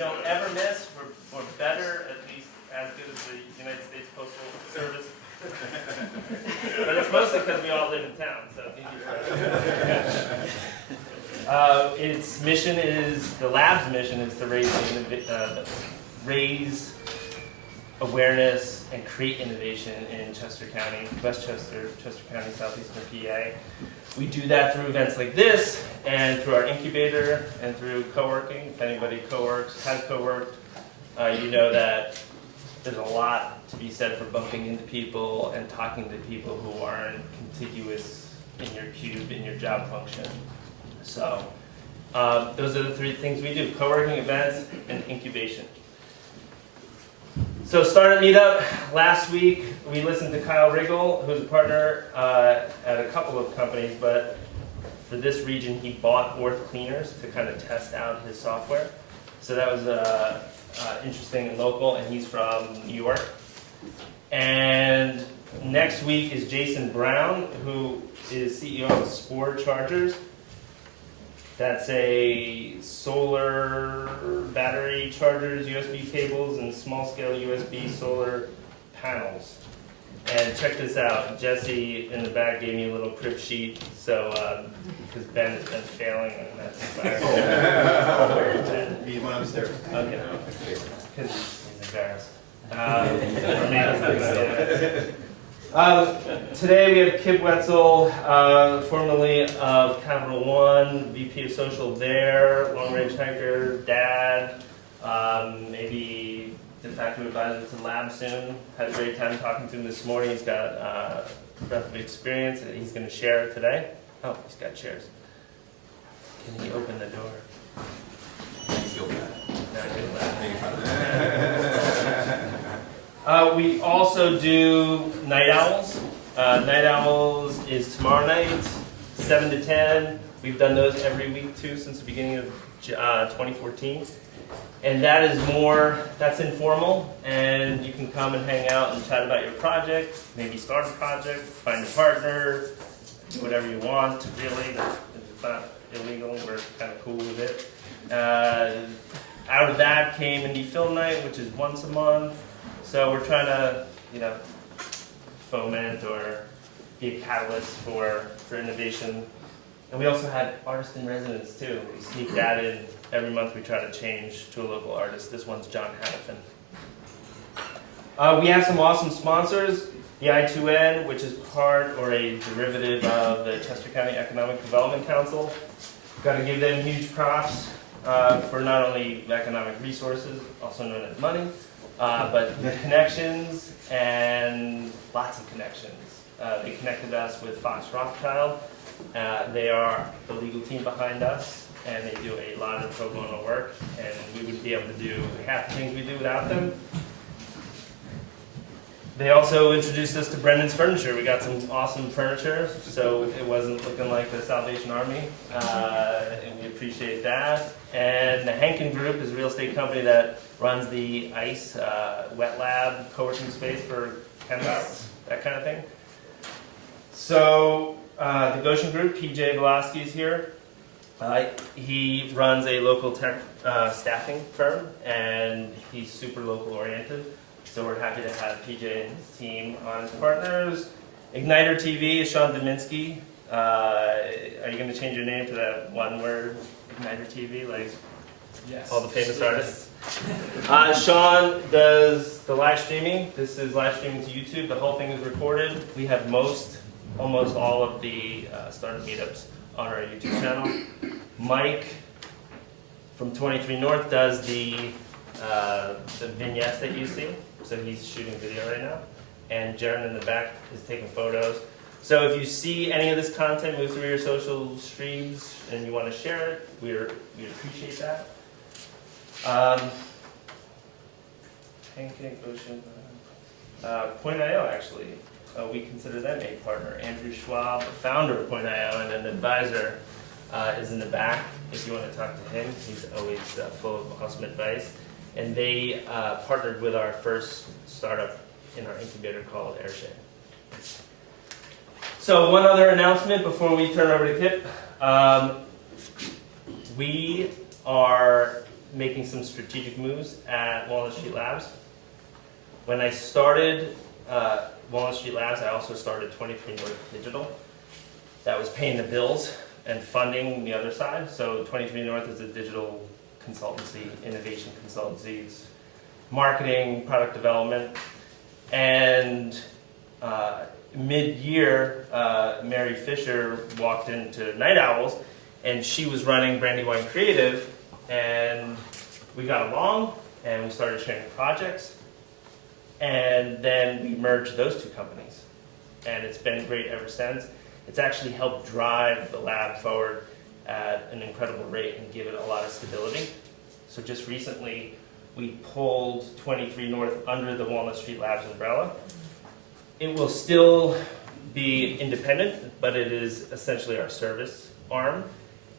don't ever miss. We're better, at least as good as the United States Postal Service. But it's mostly because we all live in town, so thank you for its mission is, the lab's mission is to raise awareness and create innovation in Chester County, Westchester, Chester County, southeastern PA. We do that through events like this, and through our incubator, and through co-working. If anybody has co-worked, you know that there's a lot to be said for bumping into people and talking to people who aren't contiguous in your cube, in your job function. So those are the three things we do: co-working, events, and incubation. So startup meetup. Last week we listened to Kyle Riggle, who's a partner at a couple of companies, but for this region he bought Orth Cleaners to kind of test out his software. So that was interesting and local, and he's from New York. And next week is Jason Brown, who is CEO of Spore Chargers. That's a solar battery chargers, USB cables, and small-scale USB solar panels. And check this out. Jesse in the back gave me a little crib sheet, so because Ben has been failing, and that's inspiring. Need one upstairs. Okay. Because he's embarrassed. Today we have Kip Wetzel, formerly of Capital One, VP of Social there, long-range hiker, dad, maybe de facto advisor to Lab soon. Had a great time talking to him this morning. He's got a breadth of experience that he's going to share today. Oh, he's got chairs. Can he open the door? I feel bad. No, we also do Night Owls. Night Owls is tomorrow night, 7 to 10. We've done those every week too since the beginning of 2014. And that is that's informal, and you can come and hang out and chat about your project, maybe start a project, find a partner, do whatever you want, really. If it's not illegal, we're kind of cool with it. Out of that came Indie Film Night, which is once a month. So we're trying to, foment or be a catalyst for innovation. And we also had Artist in Residence too. We sneak that in. Every month we try to change to a local artist. This one's John Hannafin. We have some awesome sponsors. The I2N, which is part or a derivative of the Chester County Economic Development Council. Got to give them huge props for not only economic resources, also known as money, but the connections, and lots of connections. They connected us with Fox Rothschild. They are the legal team behind us, and they do a lot of pro bono work, and we wouldn't be able to do half the things we do without them. They also introduced us to Brendan's Furniture. We got some awesome furniture, so it wasn't looking like the Salvation Army, and we appreciate that. And the Hankin Group is a real estate company that runs the ICE wet lab co-working space for chemists, that kind of thing. So the Goshen Group, PJ Velosky is here. He runs a local tech staffing firm, and he's super local oriented. So we're happy to have PJ and his team on as partners. Igniter TV is Sean Dominski. Are you going to change your name to that one word, Igniter TV, like yes, all the famous artists? Sean does the live streaming. This is live streaming to YouTube. The whole thing is recorded. We have almost all of the startup meetups on our YouTube channel. Mike from 23 North does the vignettes that you see. So he's shooting video right now. And Jaron in the back is taking photos. So if you see any of this content move through your social streams and you want to share it, we'd appreciate that. Pancake Ocean. Point.io actually. We consider them a partner. Andrew Schwab, the founder of Point.io and an advisor, is in the back. If you want to talk to him, he's always full of awesome advice. And they partnered with our first startup in our incubator called Airshare. So one other announcement before we turn over to Kip. We are making some strategic moves at Walnut Street Labs. When I started Walnut Street Labs, I also started 23 North Digital. That was paying the bills and funding the other side. So 23 North is a digital consultancy, innovation consultancy. It's marketing, product development. And mid-year, Mary Fisher walked into Night Owls, and she was running Brandywine Creative, and we got along, and we started sharing projects, and then we merged those two companies, and it's been great ever since. It's actually helped drive the lab forward at an incredible rate and give it a lot of stability. So just recently, we pulled 23 North under the Walnut Street Labs umbrella. It will still be independent, but it is essentially our service arm.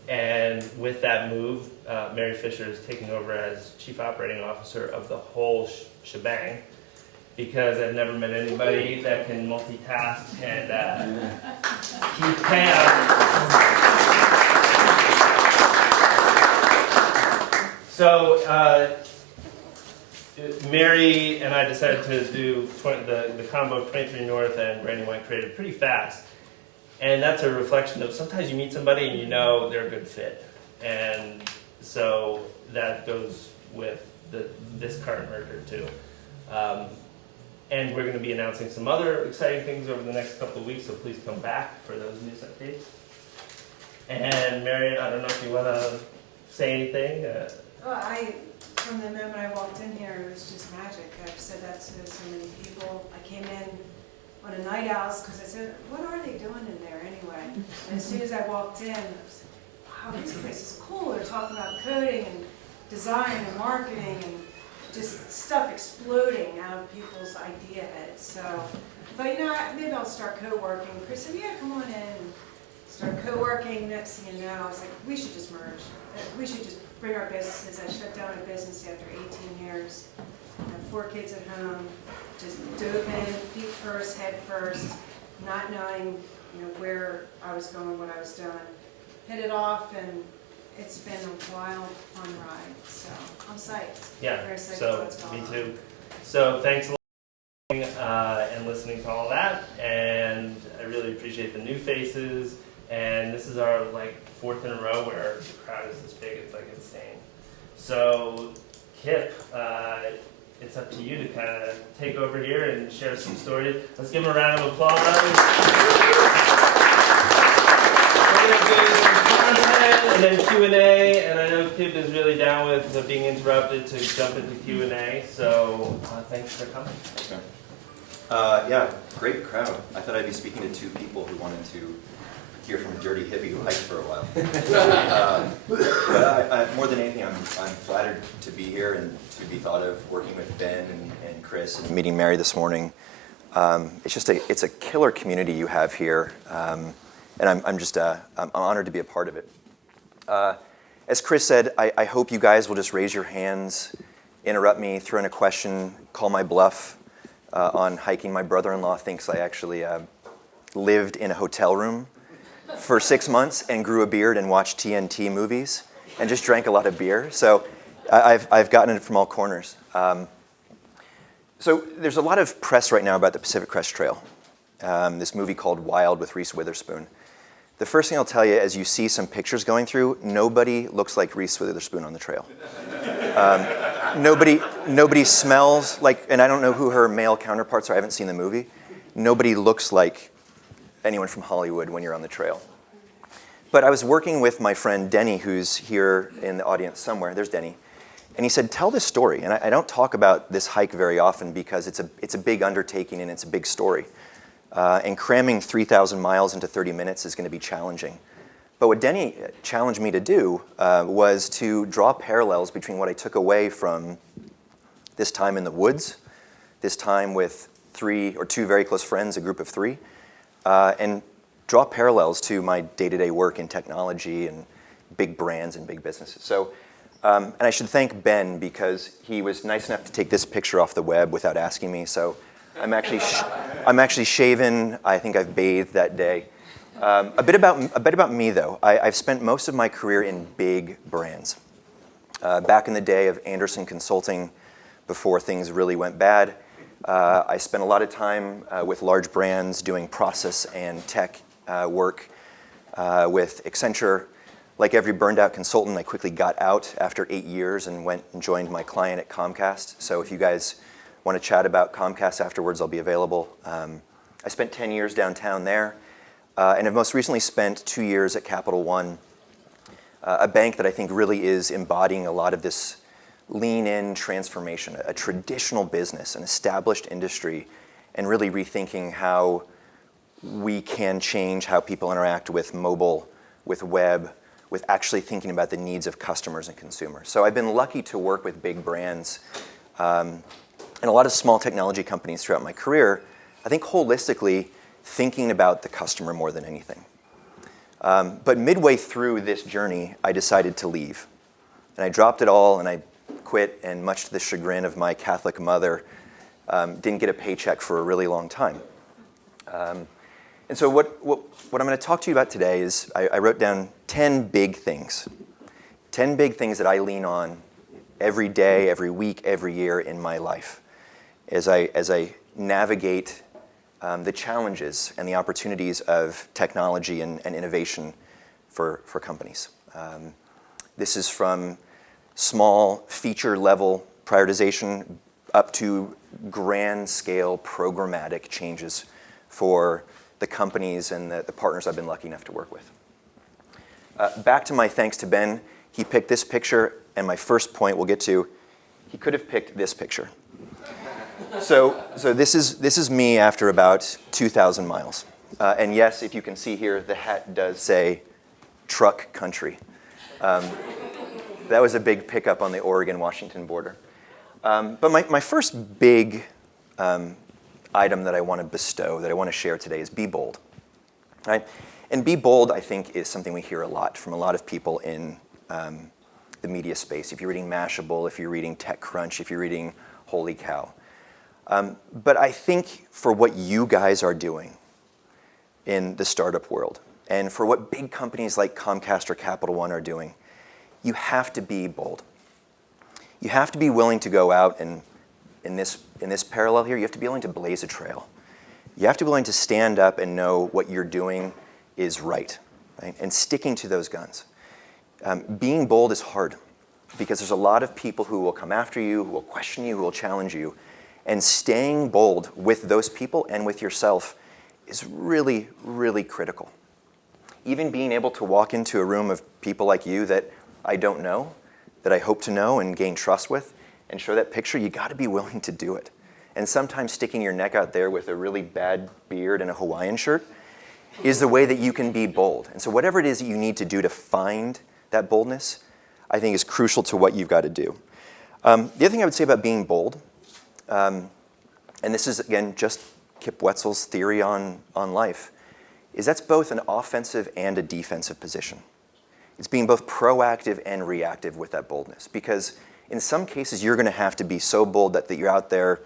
And with that move, Mary Fisher is taking over as Chief Operating Officer of the whole shebang, because I've never met anybody that can multitask and keep So Mary and I decided to do the combo of 23 North and Brandywine Creative pretty fast. And that's a reflection of sometimes you meet somebody and you know they're a good fit. And so that goes with this current merger too. And we're going to be announcing some other exciting things over the next couple of weeks, so please come back for those news updates. And Marion, I don't know if you want to say anything. Well, from the moment I walked in here, it was just magic. I've said that to so many people. I came in on a Night Owls because I said, what are they doing in there anyway? And as soon as I walked in, I was like, wow, this place is cool. They're talking about coding and design and marketing and just stuff exploding out of people's idea heads. So I thought, maybe I'll start co-working. Chris said, yeah, come on in and start co-working. Next thing you know, I was like, we should just merge. We should just bring our businesses. I shut down a business after 18 years. I have 4 kids at home. Just dove in, feet first, head first, not knowing where I was going, what I was doing. Hit it off, and it's been a wild, fun ride. So I'm psyched. Yeah, Very psyched so for what's going me on. too. So thanks a lot and listening to all that, and I really appreciate the new faces. And this is our 4th in a row where the crowd is this big. It's insane. So Kip, it's up to you to kind of take over here and share some stories. Let's give him a round of applause. We're going to do some content and then Q&A, and I know Kip is really down with being interrupted to jump into Q&A, so thanks for coming. Yeah, great crowd. I thought I'd be speaking to 2 people who wanted to hear from a dirty hippie who hiked for a while. But more than anything, I'm flattered to be here and to be thought of working with Ben and Chris and meeting Mary this morning. It's a killer community you have here, and I'm honored to be a part of it. As Chris said, I hope you guys will just raise your hands, interrupt me, throw in a question, call my bluff on hiking. My brother-in-law thinks I actually lived in a hotel room for 6 months and grew a beard and watched TNT movies and just drank a lot of beer. So I've gotten it from all corners. So there's a lot of press right now about the Pacific Crest Trail, this movie called Wild with Reese Witherspoon. The first thing I'll tell you, as you see some pictures going through, nobody looks like Reese Witherspoon on the trail. Nobody smells like, and I don't know who her male counterparts are, I haven't seen the movie. Nobody looks like anyone from Hollywood when you're on the trail. But I was working with my friend Denny, who's here in the audience somewhere. There's Denny. And he said, tell this story. And I don't talk about this hike very often because it's a big undertaking and it's a big story. And cramming 3,000 miles into 30 minutes is going to be challenging. But what Denny challenged me to do was to draw parallels between what I took away from this time in the woods, this time with 2 very close friends, a group of 3, and draw parallels to my day-to-day work in technology and big brands and big businesses. So, and I should thank Ben because he was nice enough to take this picture off the web without asking me. So I'm actually shaven. I think I've bathed that day. A bit about me though. I've spent most of my career in big brands. Back in the day of Anderson Consulting, before things really went bad, I spent a lot of time with large brands doing process and tech work with Accenture. Like every burned out consultant, I quickly got out after 8 years and went and joined my client at Comcast. So if you guys want to chat about Comcast afterwards, I'll be available. I spent 10 years downtown there, and have most recently spent 2 years at Capital One, a bank that I think really is embodying a lot of this lean-in transformation, a traditional business, an established industry, and really rethinking how we can change how people interact with mobile, with web, with actually thinking about the needs of customers and consumers. So I've been lucky to work with big brands and a lot of small technology companies throughout my career, I think holistically thinking about the customer more than anything. But midway through this journey, I decided to leave. And I dropped it all and I quit, and much to the chagrin of my Catholic mother, didn't get a paycheck for a really long time. And so what I'm going to talk to you about today is I wrote down 10 big things. 10 big things that I lean on every day, every week, every year in my life as I navigate the challenges and the opportunities of technology and innovation for companies. This is from small feature level prioritization up to grand scale programmatic changes for the companies and the partners I've been lucky enough to work with. Back to my thanks to Ben, he picked this picture, and my first point we'll get to, he could have picked this picture. So this is me after about 2,000 miles. And yes, if you can see here, the hat does say truck country. That was a big pickup on the Oregon-Washington border. But my first big item that I want to bestow, that I want to share today is be bold. Right? And be bold, I think, is something we hear a lot from a lot of people in the media space. If you're reading Mashable, if you're reading TechCrunch, if you're reading Holy Cow. But I think for what you guys are doing in the startup world, and for what big companies like Comcast or Capital One are doing, you have to be bold. You have to be willing to go out and in this parallel here, you have to be willing to blaze a trail. You have to be willing to stand up and know what you're doing is right? And sticking to those guns. Being bold is hard because there's a lot of people who will come after you, who will question you, who will challenge you. And staying bold with those people and with yourself is really, really critical. Even being able to walk into a room of people like you that I don't know, that I hope to know and gain trust with, and show that picture, you gotta be willing to do it. And sometimes sticking your neck out there with a really bad beard and a Hawaiian shirt is the way that you can be bold. And so whatever it is that you need to do to find that boldness, I think is crucial to what you've got to do. The other thing I would say about being bold, and this is, again, just Kip Wetzel's theory on life, is that's both an offensive and a defensive position. It's being both proactive and reactive with that boldness. Because in some cases, you're going to have to be so bold that you're out there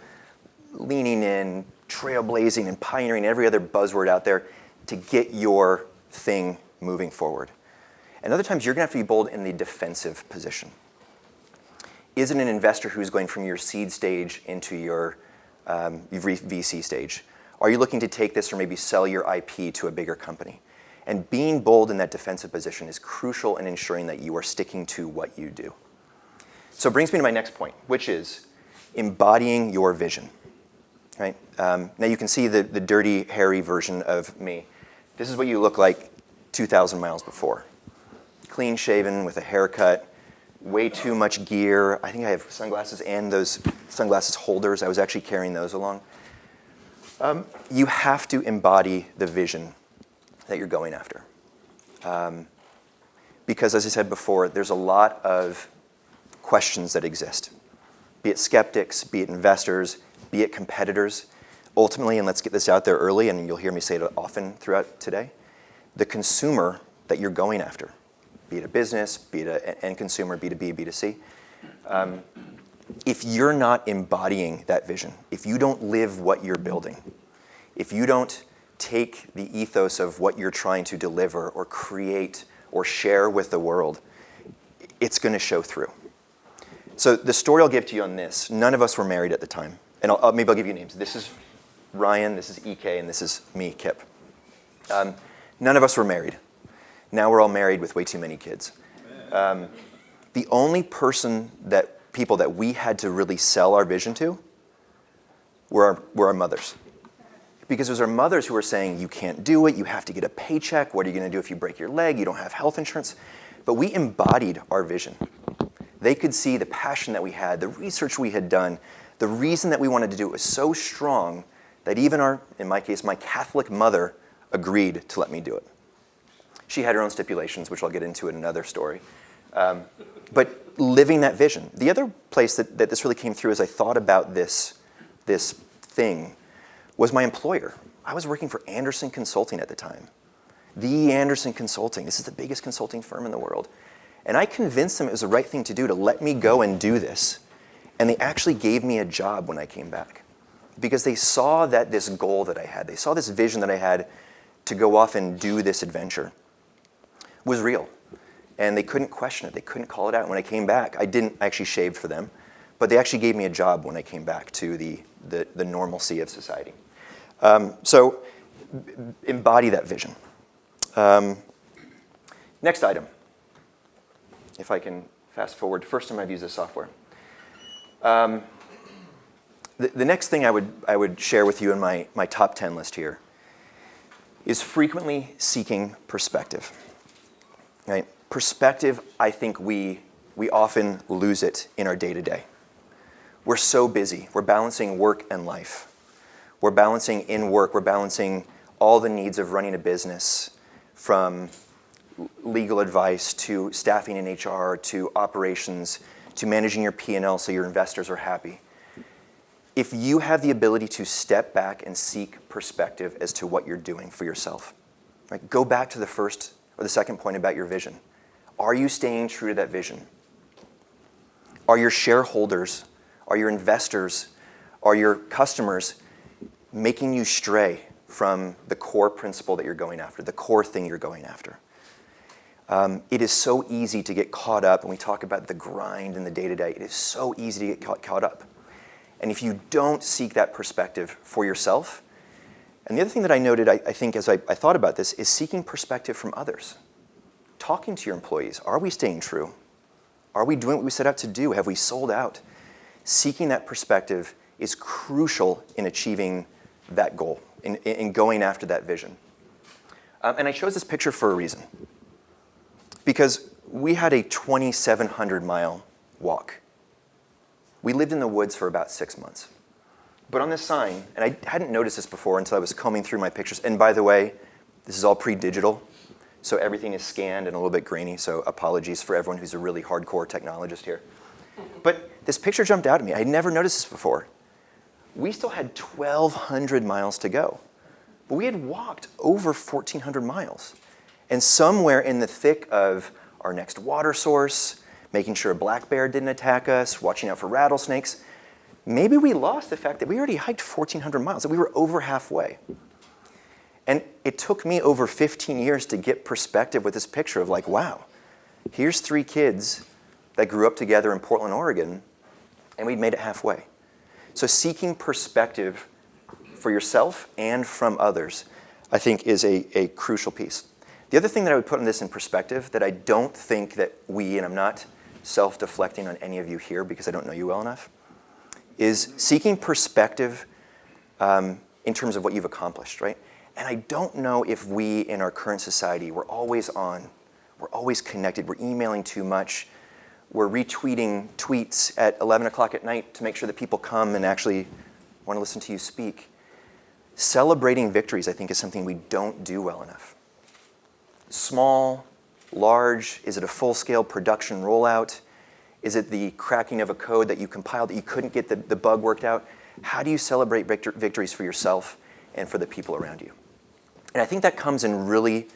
leaning in, trailblazing, and pioneering every other buzzword out there to get your thing moving forward. And other times, you're going to have to be bold in the defensive position. Is it an investor who's going from your seed stage into your VC stage? Are you looking to take this or maybe sell your IP to a bigger company? And being bold in that defensive position is crucial in ensuring that you are sticking to what you do. So it brings me to my next point, which is embodying your vision. Right? Now you can see the dirty, hairy version of me. This is what you look like 2,000 miles before. Clean shaven with a haircut, way too much gear. I think I have sunglasses and those sunglasses holders. I was actually carrying those along. You have to embody the vision that you're going after. Because as I said before, there's a lot of questions that exist. Be it skeptics, be it investors, be it competitors. Ultimately, and let's get this out there early, and you'll hear me say it often throughout today, the consumer that you're going after, be it a business, be it an end consumer, B2B, B2C, if you're not embodying that vision, if you don't live what you're building, if you don't take the ethos of what you're trying to deliver or create or share with the world, it's going to show through. So the story I'll give to you on this, none of us were married at the time. And maybe I'll give you names. This is Ryan, this is EK, and this is me, Kip. None of us were married. Now we're all married with way too many kids. The only people that we had to really sell our vision to were our mothers. Because it was our mothers who were saying, you can't do it, you have to get a paycheck, what are you going to do if you break your leg, you don't have health insurance. But we embodied our vision. They could see the passion that we had, the research we had done, the reason that we wanted to do it was so strong that even in my case, my Catholic mother agreed to let me do it. She had her own stipulations, which I'll get into in another story. But living that vision. The other place that this really came through as I thought about this thing was my employer. I was working for Anderson Consulting at the time. The Anderson Consulting. This is the biggest consulting firm in the world. And I convinced them it was the right thing to do to let me go and do this. And they actually gave me a job when I came back. Because they saw that this goal that I had, they saw this vision that I had to go off and do this adventure was real. And they couldn't question it. They couldn't call it out. When I came back, I didn't actually shave for them, but they actually gave me a job when I came back to the normalcy of society. So embody that vision. Next item. If I can fast forward, first time I've used this software. The next thing I would share with you in my top 10 list here is frequently seeking perspective. Right? Perspective, I think we often lose it in our day-to-day. We're so busy. We're balancing work and life. We're balancing in work. We're balancing all the needs of running a business, from legal advice to staffing in HR to operations to managing your P&L so your investors are happy. If you have the ability to step back and seek perspective as to what you're doing for yourself, right? Go back to the first or the second point about your vision. Are you staying true to that vision? Are your shareholders, are your investors, are your customers making you stray from the core principle that you're going after, the core thing you're going after? It is so easy to get caught up, and we talk about the grind and the day-to-day. It is so easy to get caught up. And if you don't seek that perspective for yourself, and the other thing that I noted, I think as I thought about this, is seeking perspective from others. Talking to your employees. Are we staying true? Are we doing what we set out to do? Have we sold out? Seeking that perspective is crucial in achieving that goal, in going after that vision. And I chose this picture for a reason. Because we had a 2,700-mile walk. We lived in the woods for about 6 months. But on this sign, and I hadn't noticed this before until I was combing through my pictures, and by the way, this is all pre-digital, so everything is scanned and a little bit grainy, so apologies for everyone who's a really hardcore technologist here. But this picture jumped out at me. I had never noticed this before. We still had 1,200 miles to go, but we had walked over 1,400 miles. And somewhere in the thick of our next water source, making sure a black bear didn't attack us, watching out for rattlesnakes, maybe we lost the fact that we already hiked 1,400 miles, that we were over halfway. And it took me over 15 years to get perspective with this picture of like, wow, here's 3 kids that grew up together in Portland, Oregon, and we'd made it halfway. So seeking perspective for yourself and from others, I think is a crucial piece. The other thing that I would put on this in perspective that I don't think that we, and I'm not self-deflecting on any of you here because I don't know you well enough, is seeking perspective in terms of what you've accomplished, right? And I don't know if we, in our current society, we're always on, we're always connected, we're emailing too much, we're retweeting tweets at 11 o'clock at night to make sure that people come and actually want to listen to you speak. Celebrating victories, I think, is something we don't do well enough. Small, large, is it a full-scale production rollout? Is it the cracking of a code that you compiled that you couldn't get the bug worked out? How do you celebrate victories for yourself and for the people around you? And I think that comes in really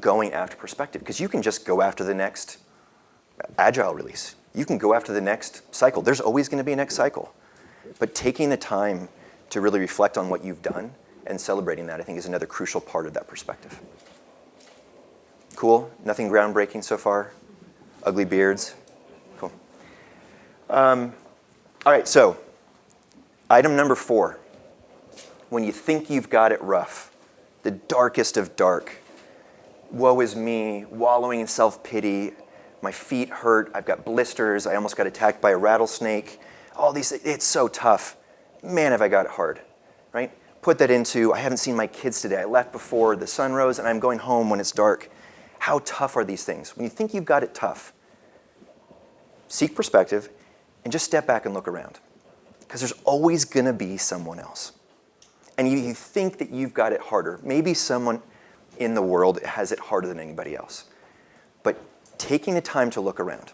going after perspective, because you can just go after the next agile release. You can go after the next cycle. There's always going to be a next cycle. But taking the time to really reflect on what you've done and celebrating that, I think, is another crucial part of that perspective. Cool? Nothing groundbreaking so far? Ugly beards? Cool. All right, so item number 4. When you think you've got it rough, the darkest of dark, woe is me, wallowing in self-pity, my feet hurt, I've got blisters, I almost got attacked by a rattlesnake, all these things, it's so tough. Man, have I got it hard, right? Put that into, I haven't seen my kids today, I left before the sun rose and I'm going home when it's dark. How tough are these things? When you think you've got it tough, seek perspective and just step back and look around. Because there's always gonna be someone else. And you think that you've got it harder. Maybe someone in the world has it harder than anybody else. But taking the time to look around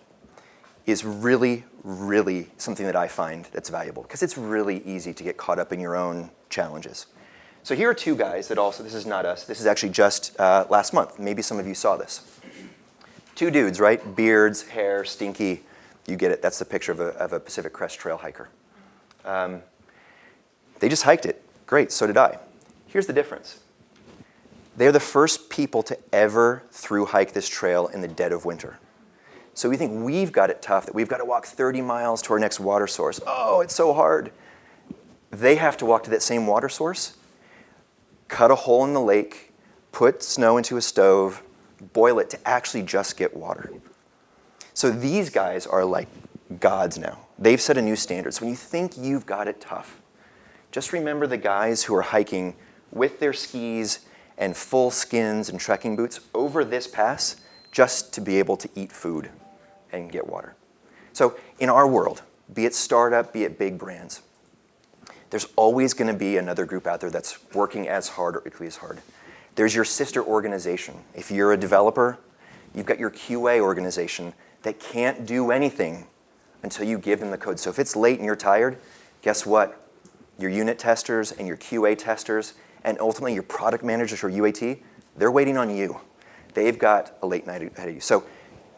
is really, really something that I find that's valuable, because it's really easy to get caught up in your own challenges. So here are 2 guys that also, this is not us, this is actually just last month. Maybe some of you saw this. 2 dudes, right? Beards, hair, stinky. You get it, that's the picture of a Pacific Crest Trail hiker. They just hiked it. Great, so did I. Here's the difference. They're the first people to ever through hike this trail in the dead of winter. So we think we've got it tough, that we've got to walk 30 miles to our next water source. Oh, it's so hard. They have to walk to that same water source, cut a hole in the lake, put snow into a stove, boil it to actually just get water. So these guys are like gods now. They've set a new standard. So when you think you've got it tough, just remember the guys who are hiking with their skis and full skins and trekking boots over this pass just to be able to eat food and get water. So in our world, be it startup, be it big brands, there's always going to be another group out there that's working as hard or equally as hard. There's your sister organization. If you're a developer, you've got your QA organization that can't do anything until you give them the code. So if it's late and you're tired, guess what? Your unit testers and your QA testers and ultimately your product managers or UAT, they're waiting on you. They've got a late night ahead of you. So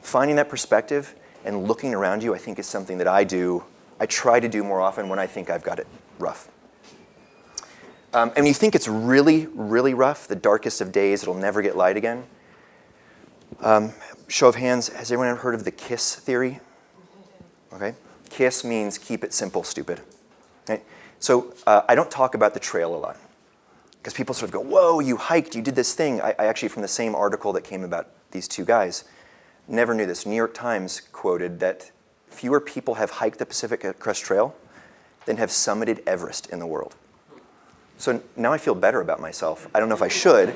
finding that perspective and looking around you, I think, is something that I try to do more often when I think I've got it rough. And you think it's really, really rough, the darkest of days, it'll never get light again. Show of hands, has anyone ever heard of the KISS theory? Okay. KISS means keep it simple, stupid. Okay? So I don't talk about the trail a lot, because people sort of go, whoa, you hiked, you did this thing. I actually, from the same article that came about these 2 guys, never knew this. New York Times quoted that fewer people have hiked the Pacific Crest Trail than have summited Everest in the world. So now I feel better about myself. I don't know if I should,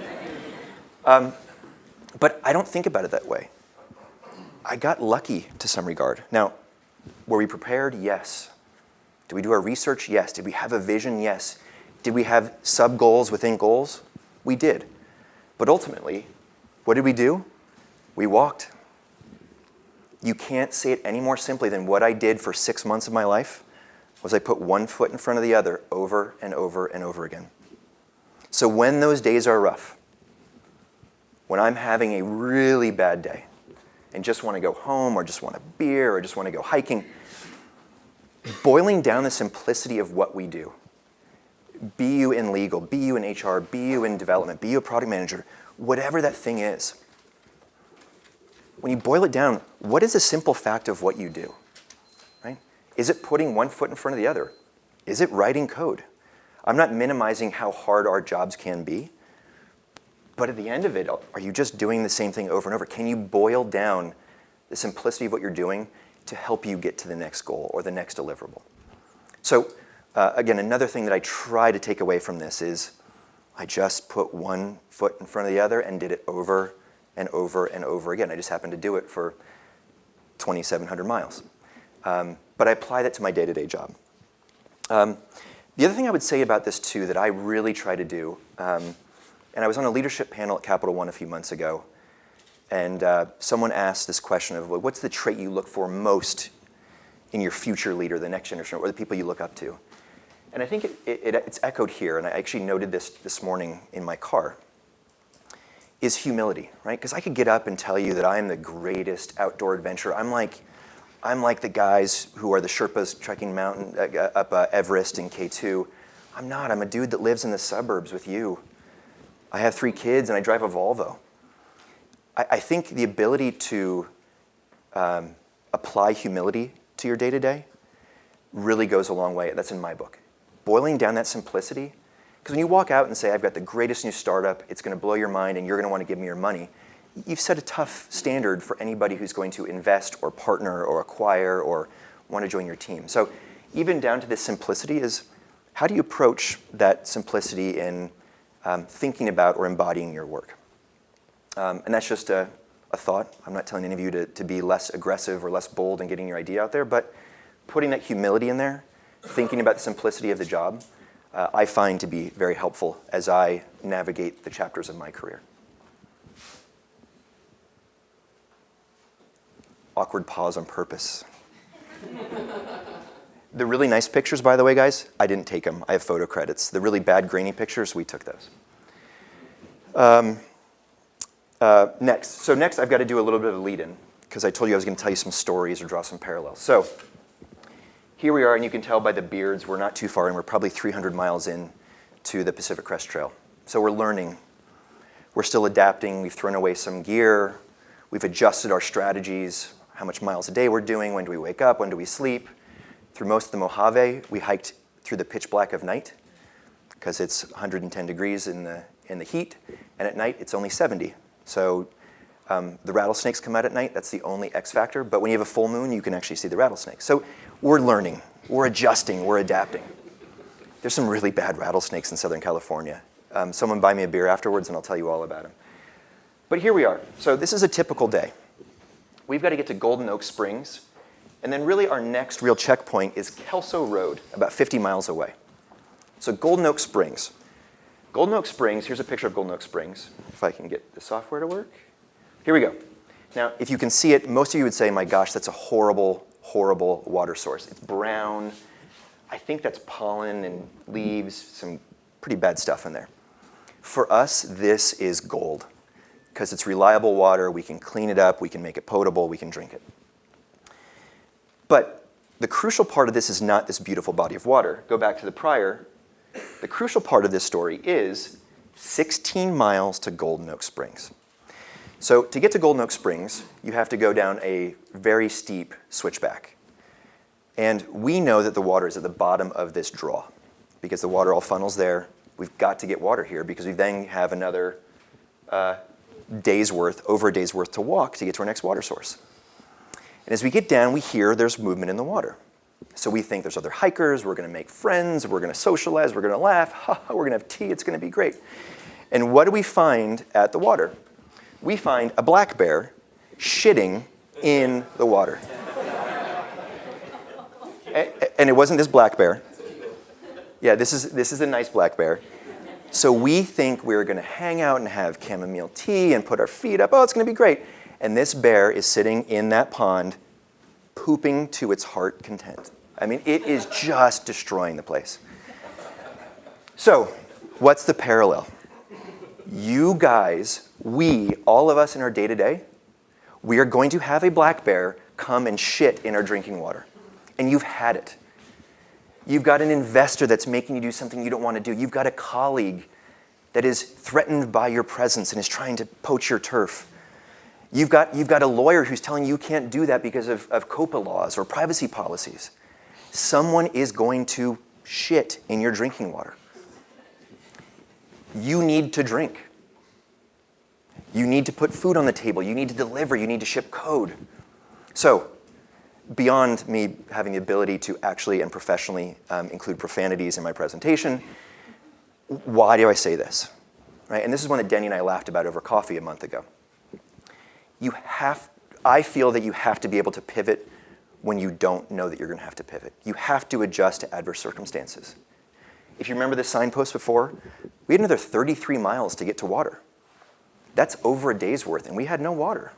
but I don't think about it that way. I got lucky to some regard. Now, were we prepared? Yes. Did we do our research? Yes. Did we have a vision? Yes. Did we have sub-goals within goals? We did. But ultimately, what did we do? We walked. You can't say it any more simply than what I did for 6 months of my life was I put one foot in front of the other over and over and over again. So when those days are rough, when I'm having a really bad day and just want to go home or just want a beer or just want to go hiking, boiling down the simplicity of what we do, be you in legal, be you in HR, be you in development, be you a product manager, whatever that thing is, when you boil it down, what is the simple fact of what you do? Right? Is it putting one foot in front of the other? Is it writing code? I'm not minimizing how hard our jobs can be, but at the end of it, are you just doing the same thing over and over? Can you boil down the simplicity of what you're doing to help you get to the next goal or the next deliverable? So again, another thing that I try to take away from this is I just put one foot in front of the other and did it over and over and over again. I just happened to do it for 2,700 miles. But I apply that to my day-to-day job. The other thing I would say about this too that I really try to do, and I was on a leadership panel at Capital One a few months ago, and someone asked this question of, well, what's the trait you look for most in your future leader, the next generation, or the people you look up to? And I think it's echoed here, and I actually noted this morning in my car, is humility, right? Because I could get up and tell you that I'm the greatest outdoor adventurer. I'm like the guys who are the Sherpas trekking mountain up Everest in K2. I'm not. I'm a dude that lives in the suburbs with you. I have 3 kids and I drive a Volvo. I think the ability to apply humility to your day-to-day really goes a long way. That's in my book. Boiling down that simplicity, because when you walk out and say, I've got the greatest new startup, it's going to blow your mind, and you're going to want to give me your money, you've set a tough standard for anybody who's going to invest or partner or acquire or want to join your team. So even down to this simplicity is, how do you approach that simplicity in thinking about or embodying your work? And that's just a thought. I'm not telling any of you to be less aggressive or less bold in getting your idea out there, but putting that humility in there, thinking about the simplicity of the job, I find to be very helpful as I navigate the chapters of my career. Awkward pause on purpose. The really nice pictures, by the way, guys, I didn't take them. I have photo credits. The really bad, grainy pictures, we took those. Next I've got to do a little bit of a lead-in, because I told you I was going to tell you some stories or draw some parallels. So here we are, and you can tell by the beards, we're not too far in. We're probably 300 miles in to the Pacific Crest Trail. So we're learning. We're still adapting. We've thrown away some gear. We've adjusted our strategies, how much miles a day we're doing, when do we wake up, when do we sleep. Through most of the Mojave, we hiked through the pitch black of night, because it's 110 degrees in the heat, and at night it's only 70. So the rattlesnakes come out at night. That's the only X factor. But when you have a full moon, you can actually see the rattlesnakes. So we're learning, we're adjusting, we're adapting. There's some really bad rattlesnakes in Southern California. Someone buy me a beer afterwards, and I'll tell you all about them. But here we are. So this is a typical day. We've got to get to Golden Oak Springs. And then really our next real checkpoint is Kelso Road, about 50 miles away. So Golden Oak Springs. Golden Oak Springs, here's a picture of Golden Oak Springs, if I can get the software to work. Here we go. Now, if you can see it, most of you would say, my gosh, that's a horrible, horrible water source. It's brown. I think that's pollen and leaves, some pretty bad stuff in there. For us, this is gold, because it's reliable water. We can clean it up. We can make it potable. We can drink it. But the crucial part of this is not this beautiful body of water. Go back to the prior. The crucial part of this story is 16 miles to Golden Oak Springs. So to get to Golden Oak Springs, you have to go down a very steep switchback. And we know that the water is at the bottom of this draw, because the water all funnels there. We've got to get water here, because we then have another over a day's worth to walk to get to our next water source. And as we get down, we hear there's movement in the water. So we think there's other hikers, we're going to make friends, we're going to socialize, we're going to laugh, we're going to have tea, it's going to be great. And what do we find at the water? We find a black bear shitting in the water. And it wasn't this black bear. Yeah, this is a nice black bear. So we think we're going to hang out and have chamomile tea and put our feet up. Oh, it's going to be great. And this bear is sitting in that pond, pooping to its heart content. I mean, it is just destroying the place. So, what's the parallel? You guys, all of us in our day-to-day, we are going to have a black bear come and shit in our drinking water. And you've had it. You've got an investor that's making you do something you don't want to do. You've got a colleague that is threatened by your presence and is trying to poach your turf. You've got a lawyer who's telling you can't do that because of COPA laws or privacy policies. Someone is going to shit in your drinking water. You need to drink. You need to put food on the table. You need to deliver. You need to ship code. So, beyond me having the ability to actually and professionally include profanities in my presentation, why do I say this? Right? And this is one that Denny and I laughed about over coffee a month ago. I feel that you have to be able to pivot when you don't know that you're going to have to pivot. You have to adjust to adverse circumstances. If you remember the signpost before, we had another 33 miles to get to water. That's over a day's worth, and we had no water.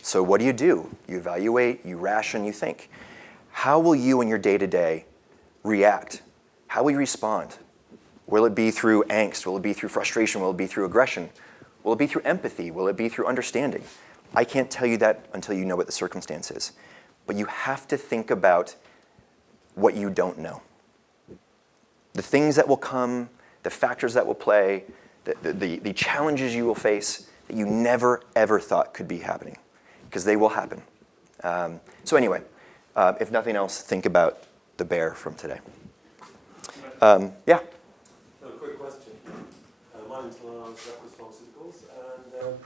So what do? You evaluate, you ration, you think. How will you in your day-to-day react? How will you respond? Will it be through angst? Will it be through frustration? Will it be through aggression? Will it be through empathy? Will it be through understanding? I can't tell you that until you know what the circumstance is. But you have to think about what you don't know. The things that will come, the factors that will play, the challenges you will face that you never, ever thought could be happening, because they will happen. So anyway, If nothing else, think about the bear from today. Yeah? A quick question. My name's Lars, Reckless Pharmaceuticals, and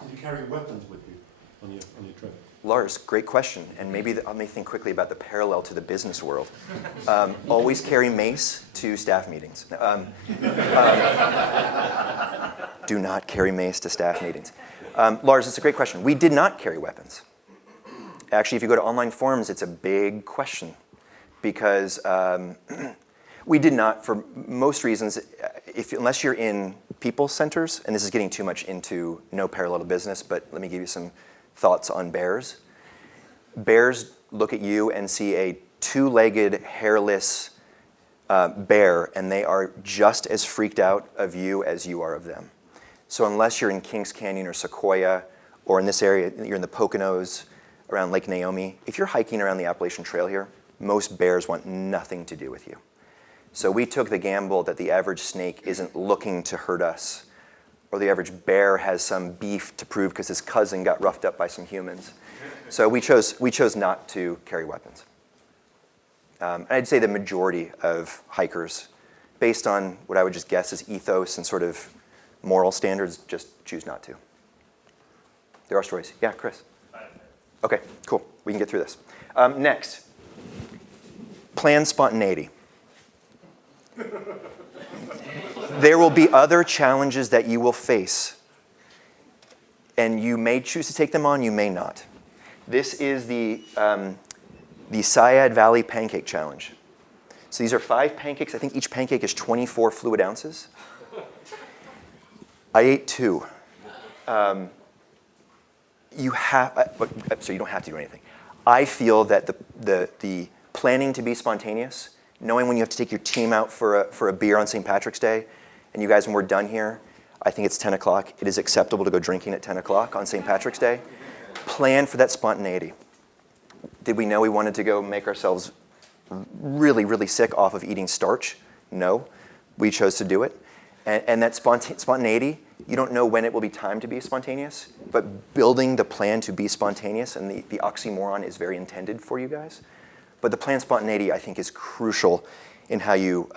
did you carry weapons with you on your trip? Lars, great question, and maybe I may think quickly about the parallel to the business world. Always carry mace to staff meetings. Do not carry mace to staff meetings. Lars, it's a great question. We did not carry weapons. Actually, if you go to online forums, it's a big question because we did not, for most reasons, unless you're in people centers, and this is getting too much into no parallel to business, but let me give you some thoughts on bears. Bears look at you and see a two-legged, hairless bear, and they are just as freaked out of you as you are of them. So unless you're in Kings Canyon or Sequoia, or in this area, you're in the Poconos, around Lake Naomi, if you're hiking around the Appalachian Trail here, most bears want nothing to do with you. So we took the gamble that the average snake isn't looking to hurt us, or the average bear has some beef to prove because his cousin got roughed up by some humans. So we chose not to carry weapons. And I'd say the majority of hikers, based on what I would just guess is ethos and sort of moral standards, just choose not to. There are stories. Yeah, Chris. Okay, cool. We can get through this. Next, plan spontaneity. There will be other challenges that you will face, and you may choose to take them on, you may not. This is the Syad Valley Pancake Challenge. So these are 5 pancakes. I think each pancake is 24 fluid ounces. I ate 2. So you don't have to do anything. I feel that the planning to be spontaneous, knowing when you have to take your team out for a beer on St. Patrick's Day, and you guys, when we're done here, I think it's 10 o'clock. It is acceptable to go drinking at 10 o'clock on St. Patrick's Day. Plan for that spontaneity. Did we know we wanted to go make ourselves really, really sick off of eating starch? No. We chose to do it. And that spontaneity, you don't know when it will be time to be spontaneous, but building the plan to be spontaneous, and the oxymoron is very intended for you guys. But the plan spontaneity, I think, is crucial in how you,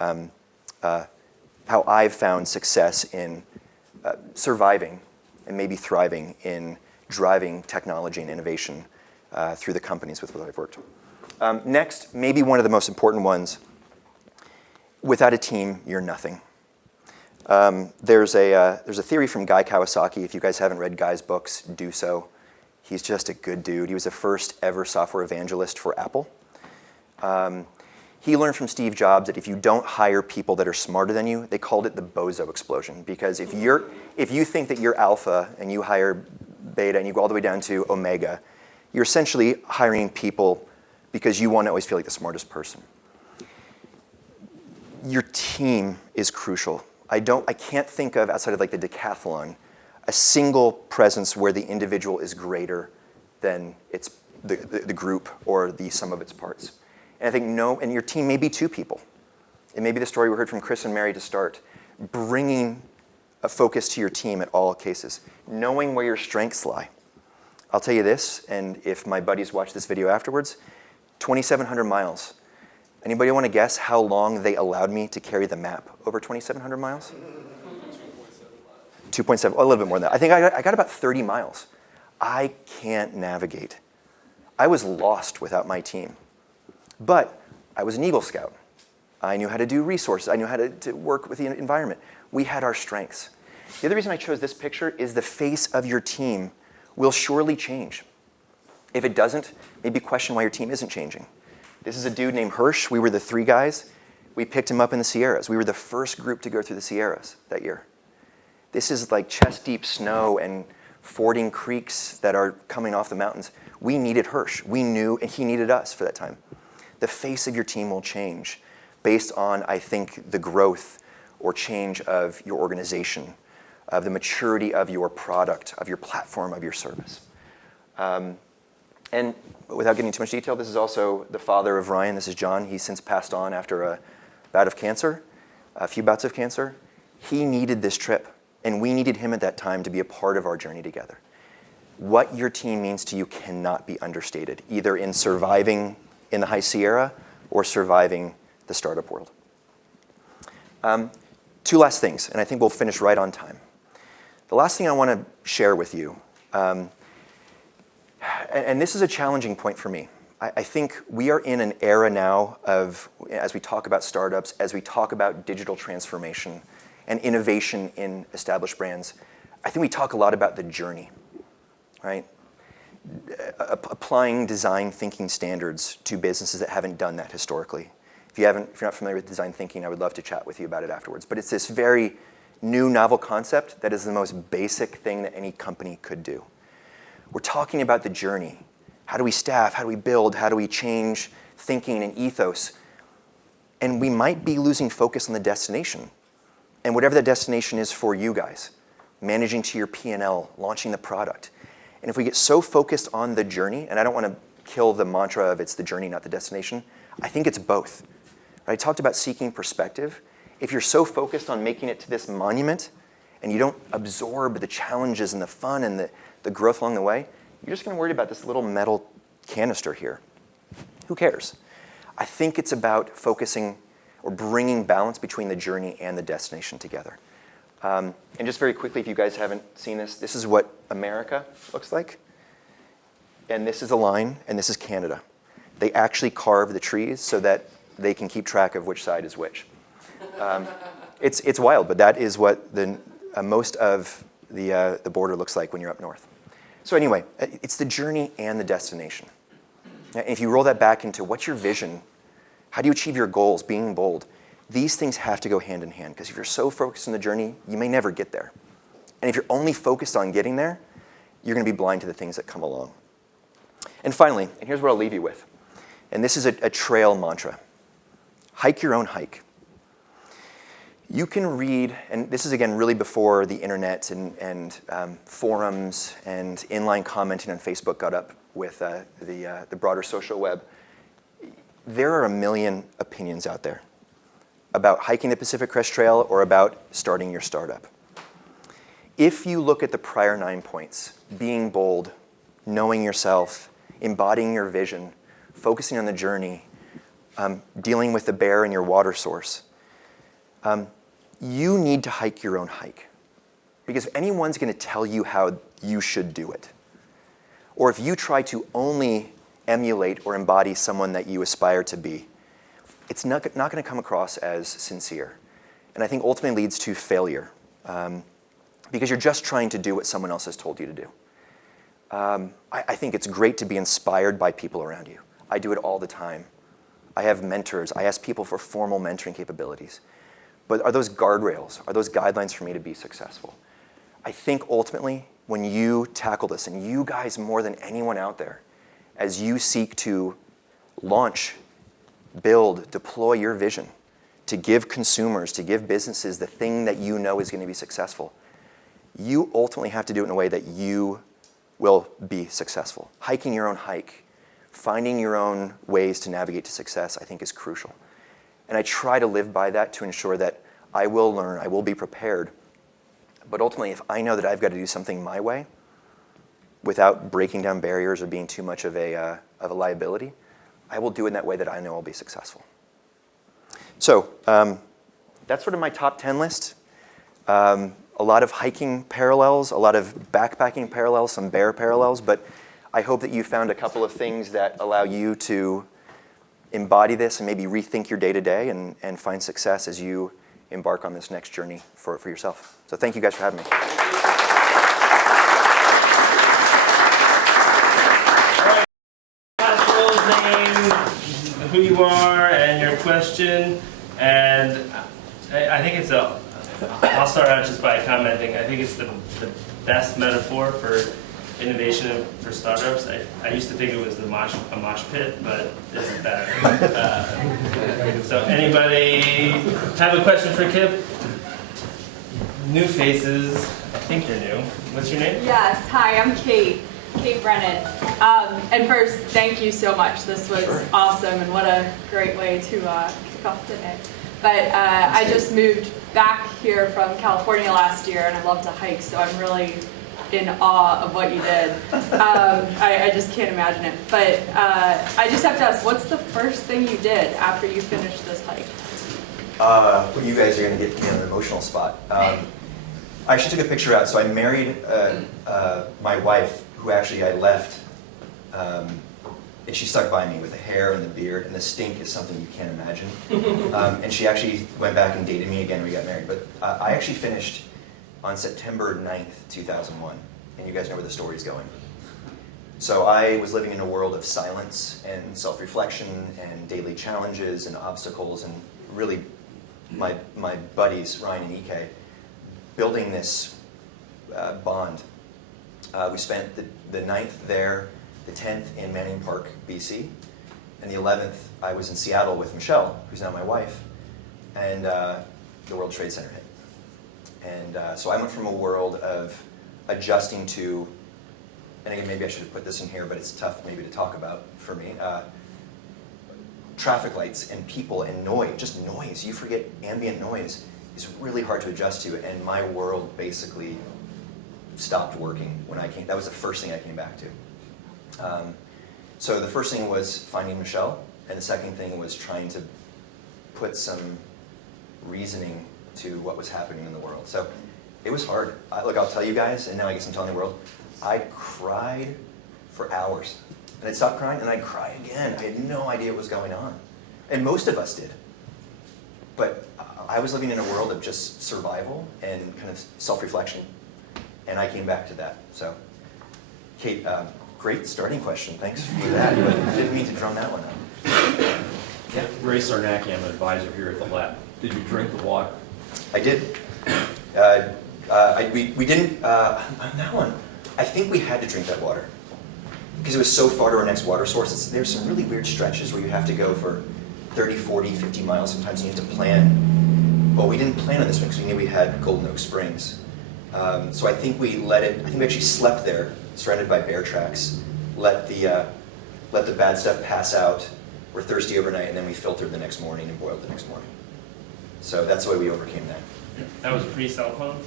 how I've found success in surviving and maybe thriving in driving technology and innovation through the companies with which I've worked. Next, maybe one of the most important ones, without a team, you're nothing. There's a theory from Guy Kawasaki. If you guys haven't read Guy's books, do so. He's just a good dude. He was the first ever software evangelist for Apple. He learned from Steve Jobs that if you don't hire people that are smarter than you, they called it the bozo explosion. Because if you think that you're alpha and you hire beta and you go all the way down to omega, you're essentially hiring people because you want to always feel like the smartest person. Your team is crucial. I can't think of, outside of like the decathlon, a single presence where the individual is greater than the group or the sum of its parts. And I think and your team may be 2 people. It may be the story we heard from Chris and Mary to start, bringing a focus to your team at all cases, knowing where your strengths lie. I'll tell you this, and if my buddies watch this video afterwards, 2,700 miles. Anybody want to guess how long they allowed me to carry the map over 2,700 miles? 2.7, a little bit more than that. I think I got about 30 miles. I can't navigate. I was lost without my team. But I was an Eagle Scout. I knew how to do resources. I knew how to work with the environment. We had our strengths. The other reason I chose this picture is the face of your team will surely change. If it doesn't, maybe question why your team isn't changing. This is a dude named Hirsch. We were the 3 guys. We picked him up in the Sierras. We were the first group to go through the Sierras that year. This is like chest-deep snow and fording creeks that are coming off the mountains. We needed Hirsch. We knew, and he needed us for that time. The face of your team will change based on, I think, the growth or change of your organization, of the maturity of your product, of your platform, of your service. And without getting too much detail, this is also the father of Ryan. This is John. He's since passed on after a bout of cancer, a few bouts of cancer. He needed this trip, and we needed him at that time to be a part of our journey together. what your team means to you cannot be understated, either in surviving in the High Sierra or surviving the startup world. Two last things, and I think we'll finish right on time. The last thing I want to share with you, and this is a challenging point for me. I think we are in an era now of, as we talk about startups, as we talk about digital transformation and innovation in established brands, I think we talk a lot about the journey, right? Applying design thinking standards to businesses that haven't done that historically. If you're not familiar with design thinking, I would love to chat with you about it afterwards. But it's this very new, novel concept that is the most basic thing that any company could do. We're talking about the journey. How do we staff? How do we build? How do we change thinking and ethos? And we might be losing focus on the destination. And whatever that destination is for you guys, managing to your P&L, launching the product. And if we get so focused on the journey, and I don't want to kill the mantra of it's the journey, not the destination, I think it's both. I talked about seeking perspective. If you're so focused on making it to this monument and you don't absorb the challenges and the fun and the growth along the way, you're just going to worry about this little metal canister here. Who cares? I think it's about focusing or bringing balance between the journey and the destination together. And just very quickly, if you guys haven't seen this, this is what America looks like. And this is a line, and this is Canada. They actually carve the trees so that they can keep track of which side is which. It's wild, but that is what most of the border looks like when you're up north. So anyway, it's the journey and the destination. And if you roll that back into what's your vision, how do you achieve your goals, being bold, these things have to go hand in hand, because if you're so focused on the journey, you may never get there. And if you're only focused on getting there, you're going to be blind to the things that come along. And finally, and here's what I'll leave you with, and this is a trail mantra. Hike your own hike. You can read, and this is again really before the internet and forums and inline commenting on Facebook got up with the broader social web. There are a million opinions out there about hiking the Pacific Crest Trail or about starting your startup. If you look at the prior 9 points, being bold, knowing yourself, embodying your vision, focusing on the journey, dealing with the bear and your water source, you need to hike your own hike. Because if anyone's going to tell you how you should do it, or if you try to only emulate or embody someone that you aspire to be, it's not going to come across as sincere. And I think ultimately leads to failure, because you're just trying to do what someone else has told you to do. I think it's great to be inspired by people around you. I do it all the time. I have mentors. I ask people for formal mentoring capabilities. But are those guardrails, are those guidelines for me to be successful? I think ultimately, when you tackle this, and you guys more than anyone out there, as you seek to launch, build, deploy your vision, to give consumers, to give businesses the thing that you know is going to be successful, you ultimately have to do it in a way that you will be successful. Hiking your own hike, finding your own ways to navigate to success, I think is crucial. And I try to live by that to ensure that I will learn, I will be prepared. But ultimately, if I know that I've got to do something my way, without breaking down barriers or being too much of a liability, I will do it in that way that I know I'll be successful. So that's sort of my top 10 list. A lot of hiking parallels, a lot of backpacking parallels, some bear parallels, but I hope that you found a couple of things that allow you to embody this and maybe rethink your day-to-day and find success as you embark on this next journey for yourself. So thank you guys for having me. Name, who you are, and your question, and I think it's I'll start out just by commenting. I think it's the best metaphor for innovation for startups. I used to think it was a mosh pit, but this is better. So anybody have a question for Kip? New faces. I think you're new. What's your name? Yes. Hi, I'm Kate Brennan. And first, thank you so much. This was awesome, and what a great way to kick off the day. But I just moved back here from California last year, and I love to hike, so I'm really in awe of what you did. I just can't imagine it. But I just have to ask, what's the first thing you did after you finished this hike? Well, you guys are going to get me on an emotional spot. I actually took a picture out. So I married my wife, who actually I left, and she stuck by me with the hair and the beard, and the stink is something you can't imagine. And she actually went back and dated me again when we got married. But I actually finished on September 9th, 2001, and you guys know where the story's going. So I was living in a world of silence and self-reflection and daily challenges and obstacles, and really my buddies, Ryan and EK, building this bond. We spent the 9th there, the 10th in Manning Park, BC, and the 11th I was in Seattle with Michelle, who's now my wife, and the World Trade Center hit. And so I went from a world of adjusting to, and again, maybe I should have put this in here, but it's tough maybe to talk about for me, traffic lights and people and noise, just noise. You forget ambient noise is really hard to adjust to, and my world basically stopped working when I came. That was the first thing I came back to. So the first thing was finding Michelle, and the second thing was trying to put some reasoning to what was happening in the world. So it was hard. Look, I'll tell you guys, and now I guess I'm telling the world, I cried for hours. And I'd stop crying, and I'd cry again. I had no idea what was going on. And most of us did. But I was living in a world of just survival and kind of self-reflection. And I came back to that. So, Kate, great starting question. Thanks for that. But I didn't mean to drum that one up. Yeah. Ray Sarnacki, I'm an advisor here at the lab. Did you drink the water? I did. We didn't, on that one, I think we had to drink that water. Because it was so far to our next water source. There's some really weird stretches where you have to go for 30, 40, 50 miles sometimes, and you have to plan. Well, we didn't plan on this one because we knew we had Golden Oak Springs. So I think we actually slept there, surrounded by bear tracks, let the bad stuff pass out, we're thirsty overnight, and then we filtered the next morning and boiled the next morning. So that's the way we overcame that. That was pre-cell phone?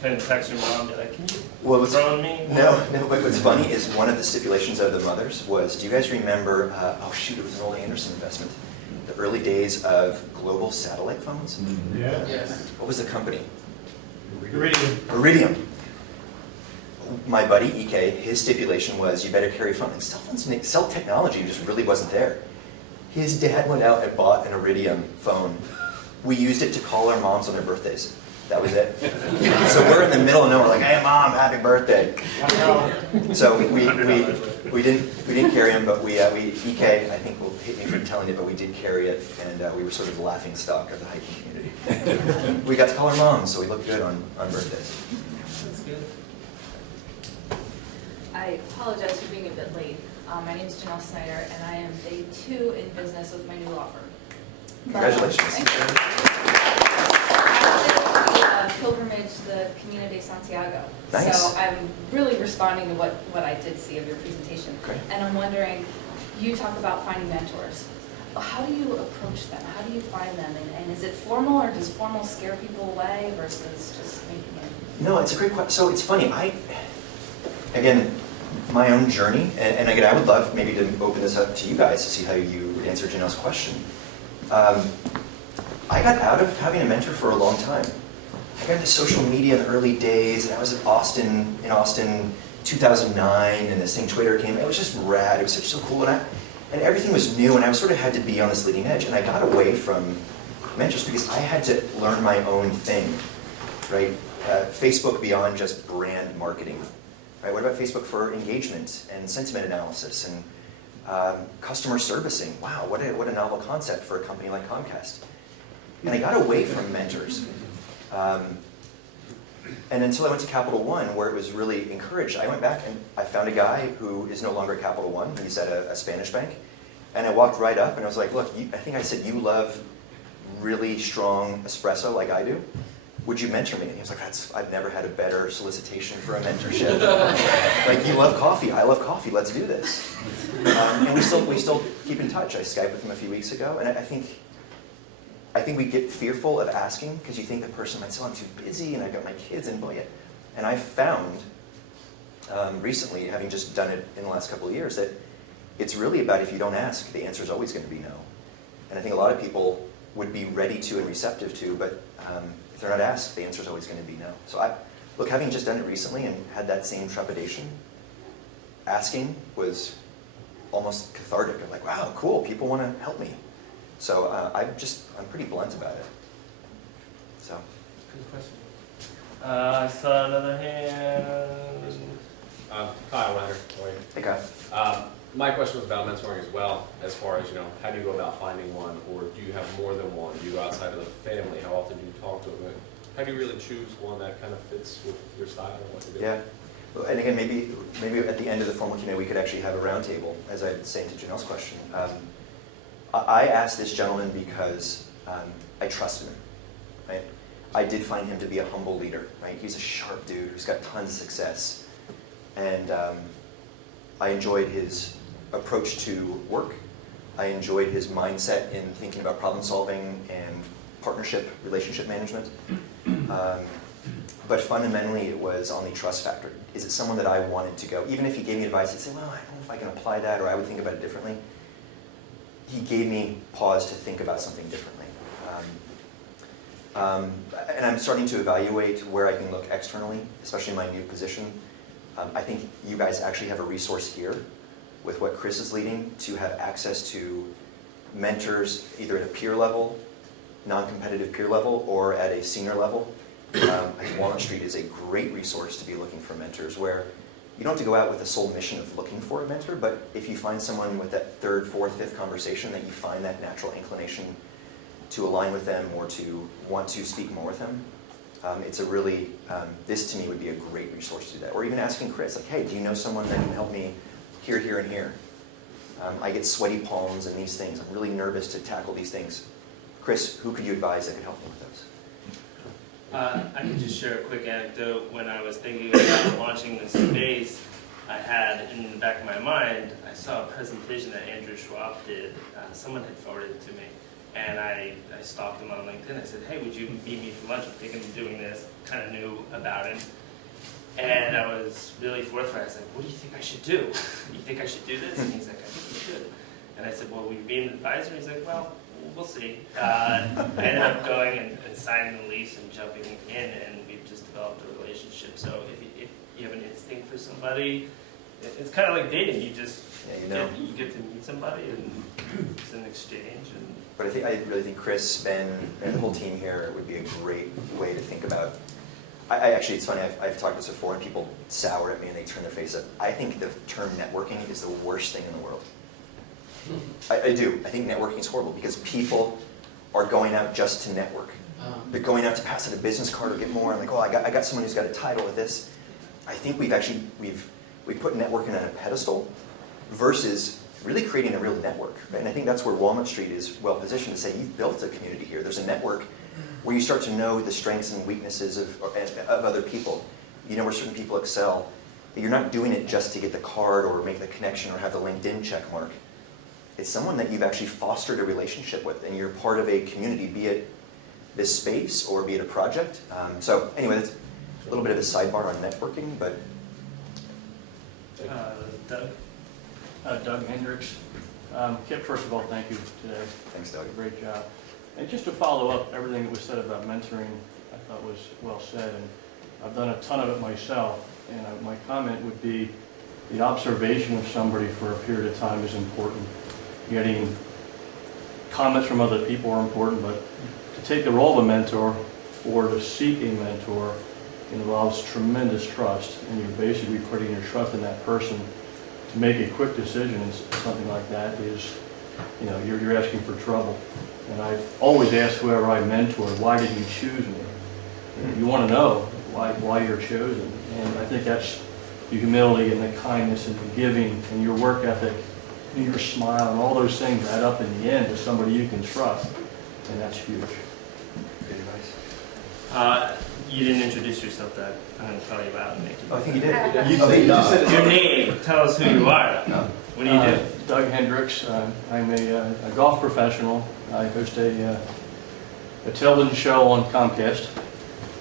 Couldn't text your mom and be like, can you phone me? No, but what's funny is one of the stipulations of the mothers was, do you guys remember, oh shoot, it was an old Anderson investment, the early days of global satellite phones? Yeah. Yes. What was the company? Iridium. My buddy, EK, his stipulation was you better carry a phone. And cell technology just really wasn't there. His dad went out and bought an Iridium phone. We used it to call our moms on their birthdays. That was it. So we're in the middle of nowhere, like, hey mom, happy birthday. So we didn't carry him, but we EK, I think will hate me for telling it, but we did carry it, and we were sort of the laughing stock of the hiking community. We got to call our moms, so we looked good on birthdays. That's good. I apologize for being a bit late. My name is Janelle Snyder, and I am day 2 in business with my new law firm. Congratulations. Thank you. I did the pilgrimage, the Camino de Santiago. Nice. So I'm really responding to what I did see of your presentation. Great. And I'm wondering, you talk about finding mentors. How do you approach them? How do you find them? And is it formal, or does formal scare people away versus just making it? No, it's a great question. So it's funny. Again, my own journey, and again, I would love maybe to open this up to you guys to see how you would answer Janelle's question. I got out of having a mentor for a long time. I got into social media in the early days, and I was in Austin 2009, and this thing Twitter came. It was just rad. It was so cool, and everything was new, and I sort of had to be on this leading edge. And I got away from mentors because I had to learn my own thing, right? Facebook beyond just brand marketing, right? What about Facebook for engagement and sentiment analysis and customer servicing? Wow, what a novel concept for a company like Comcast. And I got away from mentors. And until I went to Capital One, where it was really encouraged, I went back and I found a guy who is no longer at Capital One. He's at a Spanish bank. And I walked right up and I was like, look, I think I said, you love really strong espresso like I do. Would you mentor me? And he was like, I've never had a better solicitation for a mentorship. Like, you love coffee, I love coffee, let's do this. And we still keep in touch. I Skyped with him a few weeks ago, and I think we get fearful of asking because you think the person might say, I'm too busy and I've got my kids and boy. And I found recently, having just done it in the last couple of years, that it's really about if you don't ask, the answer is always going to be no. And I think a lot of people would be ready to and receptive to, but if they're not asked, the answer is always going to be no. So look, having just done it recently and had that same trepidation, asking was almost cathartic. I'm like, wow, cool, people want to help me. So I'm pretty blunt about it. So. Good question. I saw another hand. Kyle Leonard, how are you? Hey, Kyle. My question was about mentoring as well, as far as, how do you go about finding one, or do you have more than one? Do you go outside of the family? How often do you talk to them? How do you really choose one that kind of fits with your style and what you do? Yeah. Well, and again, maybe at the end of the formal Q&A, we could actually have a roundtable, as I was saying to Janelle's question. I asked this gentleman because I trust him, right? I did find him to be a humble leader, right? He's a sharp dude who's got tons of success. And I enjoyed his approach to work. I enjoyed his mindset in thinking about problem solving and partnership, relationship management. But fundamentally, it was on the trust factor. Is it someone that I wanted to go? Even if he gave me advice, I'd say, well, I don't know if I can apply that, or I would think about it differently. He gave me pause to think about something differently. And I'm starting to evaluate where I can look externally, especially in my new position. I think you guys actually have a resource here with what Chris is leading to have access to mentors either at a peer level, non-competitive peer level, or at a senior level. I think Walnut Street is a great resource to be looking for mentors where you don't have to go out with the sole mission of looking for a mentor, but if you find someone with that third, fourth, fifth conversation that you find that natural inclination to align with them or to want to speak more with them, it's a really, this to me would be a great resource to do that. Or even asking Chris, like, hey, do you know someone that can help me here, here, and here? I get sweaty palms and these things. I'm really nervous to tackle these things. Chris, who could you advise that could help me with those? I can just share a quick anecdote. When I was thinking about launching this space, I had in the back of my mind, I saw a presentation that Andrew Schwab did. Someone had forwarded it to me. And I stalked him on LinkedIn. I said, hey, would you meet me for lunch? I'm thinking of doing this. Kind of knew about him. And I was really forthright. I was like, what do you think I should do? You think I should do this? And he's like, I think you should. And I said, well, will you be an advisor? He's like, well, we'll see. I ended up going and signing the lease and jumping in, and we've just developed a relationship. So if you have an instinct for somebody, it's kind of like dating. You just you get to meet somebody, and it's an exchange. But I really think Chris, Ben, and the whole team here would be a great way to think about. I actually, it's funny, I've talked this before, and people sour at me and they turn their face up. I think the term networking is the worst thing in the world. I do. I think networking is horrible because people are going out just to network. They're going out to pass out a business card or get more. And like, oh, I got someone who's got a title with this. I think we've put networking on a pedestal versus really creating a real network. Right? And I think that's where Walnut Street is well positioned to say, you've built a community here. There's a network where you start to know the strengths and weaknesses of other people. You know where certain people excel. But you're not doing it just to get the card or make the connection or have the LinkedIn check mark. It's someone that you've actually fostered a relationship with, and you're part of a community, be it this space or be it a project. So anyway, that's a little bit of a sidebar on networking, but... Doug? Doug Hendricks. Kip, first of all, thank you today. Thanks, Doug. Great job. And just to follow up, everything that was said about mentoring, I thought was well said, and I've done a ton of it myself, and my comment would be the observation of somebody for a period of time is important. Getting comments from other people are important, but to take the role of a mentor or to seek a mentor involves tremendous trust, and you're basically putting your trust in that person. To make a quick decision in something like that is, you're asking for trouble. And I always ask whoever I mentor, why did you choose me? You want to know why you're chosen. And I think that's the humility and the kindness and the giving and your work ethic and your smile and all those things add up in the end to somebody you can trust. And that's huge. Good advice. You didn't introduce yourself, Doug. I'm going to call you out and make you. Oh, I think you did. You just said Your name. Tell us who you are. What do you do? Doug Hendricks. I'm a golf professional. I host a television show on Comcast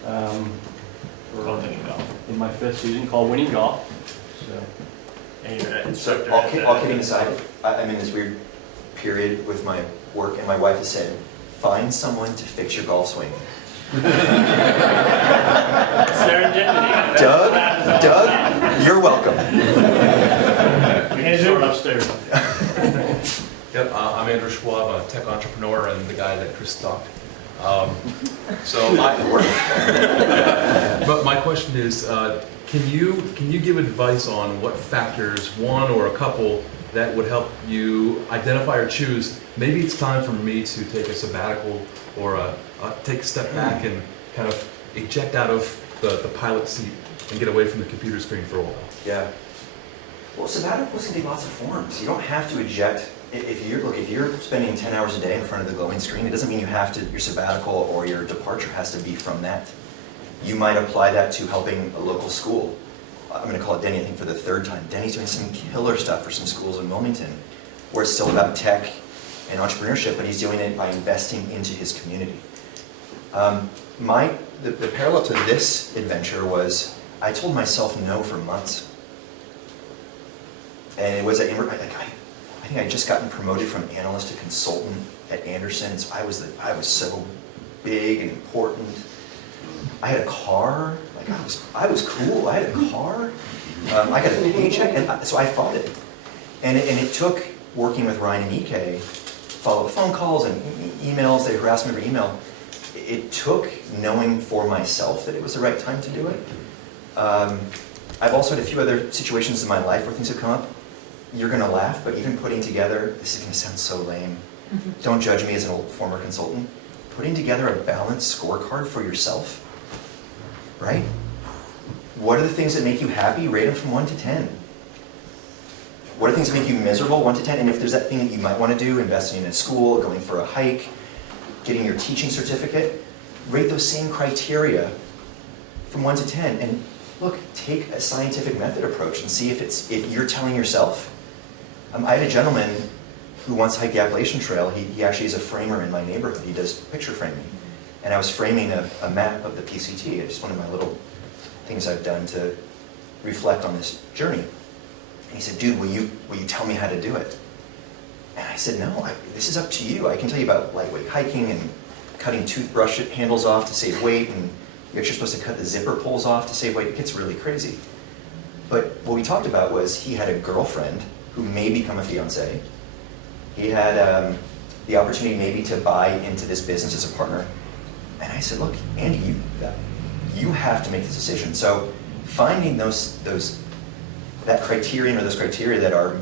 Called Winning Golf. in my 5th season called Winning Golf. And you're an So instructor. all kidding aside, I'm in this weird period with my work, and my wife has said, find someone to fix your golf swing. Serendipity. Doug, you're welcome. We can start upstairs. Yep, I'm Andrew Schwab, a tech entrepreneur and the guy that Chris stalked. But my question is, can you give advice on what factors, one or a couple, that would help you identify or choose, maybe it's time for me to take a sabbatical or take a step back and kind of eject out of the pilot seat and get away from the computer screen for a while? Yeah. Well, sabbaticals can take lots of forms. You don't have to eject. If you're spending 10 hours a day in front of the glowing screen, it doesn't mean you have to, your sabbatical or your departure has to be from that. You might apply that to helping a local school. I'm going to call it Denny, I think, for the third time. Denny's doing some killer stuff for some schools in Wilmington, where it's still about tech and entrepreneurship, but he's doing it by investing into his community. The parallel to this adventure was, I told myself no for months. And it was I think I'd just gotten promoted from analyst to consultant at Anderson, so I was so big and important. I had a car, like I was cool. I had a car. I got a paycheck, and so I fought it. And it took working with Ryan and Ike, follow-up phone calls and emails. They harassed me over email. It took knowing for myself that it was the right time to do it. I've also had a few other situations in my life where things have come up. You're going to laugh, but even putting together, this is going to sound so lame. Don't judge me as an old former consultant. Putting together a balanced scorecard for yourself, right? What are the things that make you happy? Rate them from 1 to 10. What are things that make you miserable? 1 to 10. And if there's that thing that you might want to do, investing in a school, going for a hike, getting your teaching certificate, rate those same criteria from 1 to 10. And look, take a scientific method approach and see if you're telling yourself. I had a gentleman who wants to hike the Appalachian Trail. He actually is a framer in my neighborhood. He does picture framing. And I was framing a map of the PCT. It's just one of my little things I've done to reflect on this journey. And he said, dude, will you tell me how to do it? And I said, no, this is up to you. I can tell you about lightweight hiking and cutting toothbrush handles off to save weight, and you're actually supposed to cut the zipper pulls off to save weight. It gets really crazy. But what we talked about was he had a girlfriend who may become a fiance. He had the opportunity maybe to buy into this business as a partner. And I said, look, Andy, you have to make this decision. So finding that criterion or those criteria that are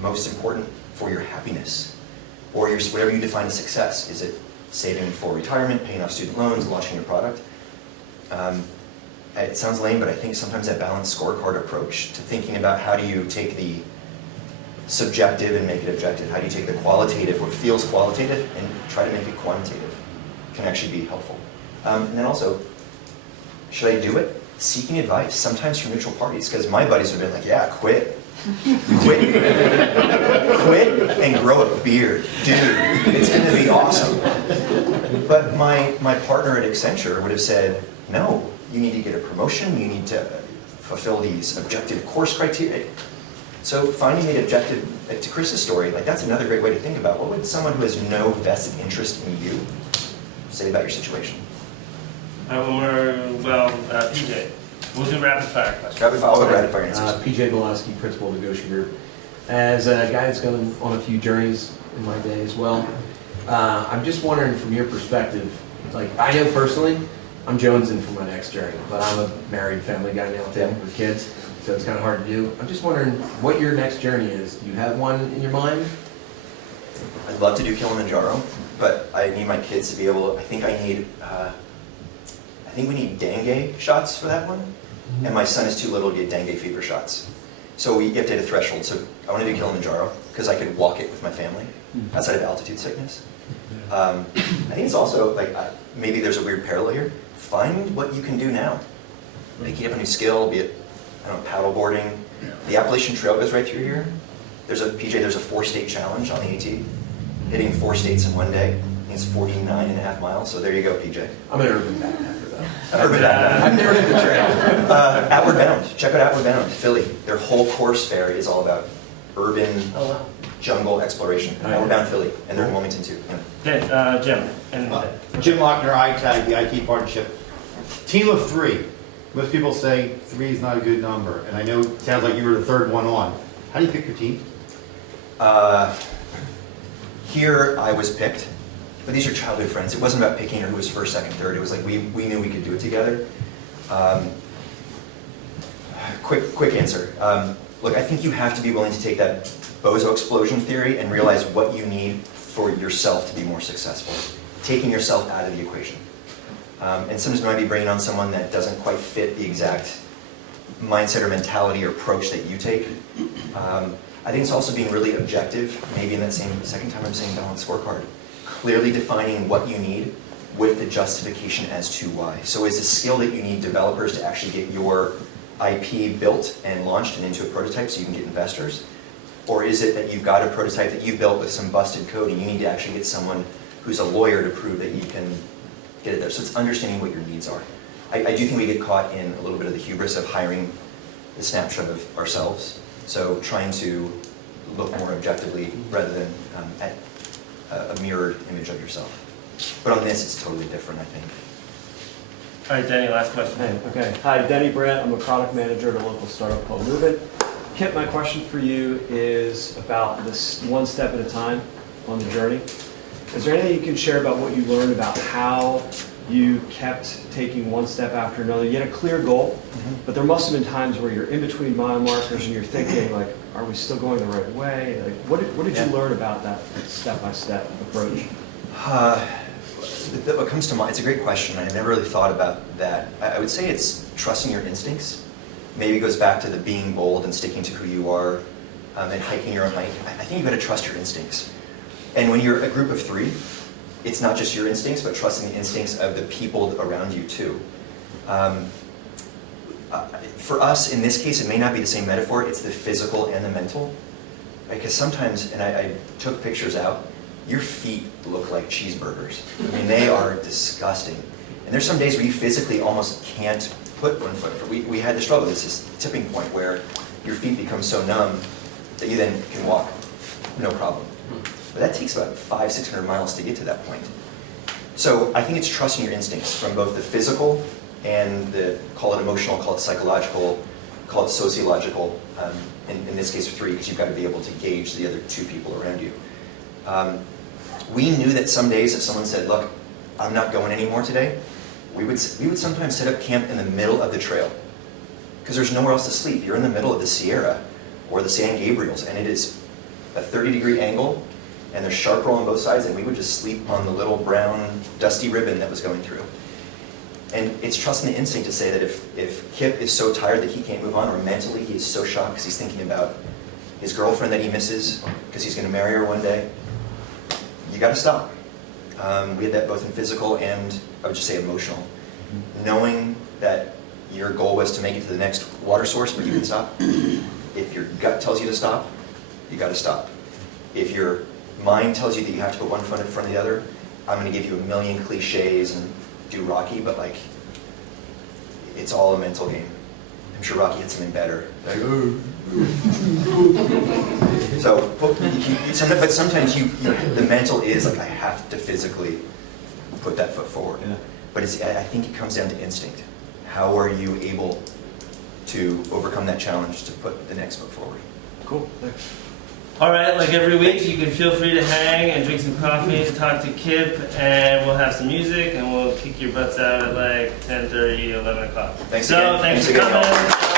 most important for your happiness or whatever you define as success. Is it saving for retirement, paying off student loans, launching your product? It sounds lame, but I think sometimes that balanced scorecard approach to thinking about how do you take the subjective and make it objective, how do you take the qualitative, what feels qualitative, and try to make it quantitative, can actually be helpful. And then also, should I do it? Seeking advice, sometimes from neutral parties, because my buddies have been like, yeah, quit. Quit and grow a beard. Dude, it's going to be awesome. But my partner at Accenture would have said, no, you need to get a promotion, you need to fulfill these objective course criteria. So finding the objective, to Chris's story, like that's another great way to think about what would someone who has no vested interest in you say about your situation? PJ, we'll do rapid fire questions. Rapid fire answers. PJ Golaski, Principal Negotiator. As a guy that's gone on a few journeys in my day as well, I'm just wondering from your perspective, like I know personally, I'm jonesing for my next journey, but I'm a married family guy now too with kids, so it's kind of hard to do. I'm just wondering what your next journey is. Do you have one in your mind? I'd love to do Kilimanjaro, but I need my kids to be able, I think we need dengue shots for that one, and my son is too little to get dengue fever shots. So you have to hit a threshold. So I want to do Kilimanjaro because I could walk it with my family outside of altitude sickness. I think it's also like maybe there's a weird parallel here. Find what you can do now. Pick up a new skill, be it paddle boarding. The Appalachian Trail goes right through here. There's a 4-state challenge on the AT, hitting 4 states in one day. it's 49.5 miles. So there you go, PJ. I'm an urban backpacker though. Urban backpacker. I've never hit the trail. Outward Bound. Check out Outward Bound, Philly. Their whole course fair is all about urban Oh, wow. jungle exploration. Oh, yeah. Outward Bound, Philly, and they're in Wilmington too. Yeah. Okay, Jim. And Jim Lochner, ITAG, the IT partnership. Team of 3. Most people say 3 is not a good number, and I know it sounds like you were the third one on. How do you pick your team? Here I was picked, but these are childhood friends. It wasn't about picking who was first, second, third. It was like we knew we could do it together. Quick answer. Look, I think you have to be willing to take that bozo explosion theory and realize what you need for yourself to be more successful. Taking yourself out of the equation. And sometimes you might be bringing on someone that doesn't quite fit the exact mindset or mentality or approach that you take. I think it's also being really objective, maybe in that second time I'm saying balanced scorecard. Clearly defining what you need with the justification as to why. So is the skill that you need developers to actually get your IP built and launched and into a prototype so you can get investors? Or is it that you've got a prototype that you built with some busted code and you need to actually get someone who's a lawyer to prove that you can get it there? So it's understanding what your needs are. I do think we get caught in a little bit of the hubris of hiring the snapshot of ourselves. So trying to look more objectively rather than at a mirrored image of yourself. But on this, it's totally different, I think. all right, Denny, last question. Hey, okay. Hi, Denny Brandt. I'm a product manager at a local startup called Movement. Kip, my question for you is about this one step at a time on the journey. Is there anything you can share about what you learned about how you kept taking one step after another? You had a clear goal, but there must have been times where you're in between mile markers and you're thinking, like, are we still going the right way? Like, what did you learn about that step-by-step approach? What comes to mind, it's a great question. I've never really thought about that. I would say it's trusting your instincts. Maybe it goes back to the being bold and sticking to who you are and hiking your own hike. I think you've got to trust your instincts. And when you're a group of 3, it's not just your instincts, but trusting the instincts of the people around you too. For us, in this case, it may not be the same metaphor, it's the physical and the mental. Because sometimes, and I took pictures out, your feet look like cheeseburgers. I mean, they are disgusting. And there's some days where you physically almost can't put one foot forward. We had the struggle, this is tipping point where your feet become so numb that you then can walk, no problem. But that takes about 500-600 miles to get to that point. So I think it's trusting your instincts from both the physical and the, call it emotional, call it psychological, call it sociological, in this case 3, because you've got to be able to gauge the other 2 people around you. We knew that some days if someone said, look, I'm not going anymore today, we would sometimes set up camp in the middle of the trail. Because there's nowhere else to sleep. You're in the middle of the Sierra or the San Gabriels, and it is a 30-degree angle, and there's sharp roll on both sides, and we would just sleep on the little brown dusty ribbon that was going through. And it's trusting the instinct to say that if Kip is so tired that he can't move on, or mentally he is so shocked because he's thinking about his girlfriend that he misses because he's going to marry her one day, you got to stop. We had that both in physical and, I would just say, emotional. Knowing that your goal was to make it to the next water source, but you can stop. If your gut tells you to stop, you got to stop. If your mind tells you that you have to put one foot in front of the other, I'm going to give you a million cliches and do Rocky, but like, it's all a mental game. I'm sure Rocky had something better. Like, so, but sometimes the mental is like, I have to physically put that foot forward. Yeah. But I think it comes down to instinct. How are you able to overcome that challenge to put the next foot forward? Cool, thanks. All right, like every week, you can feel free to hang and drink some coffee and talk to Kip, and we'll have some music, and we'll kick your butts out at like 10:30, 11 o'clock. Thanks so, again. thanks for coming.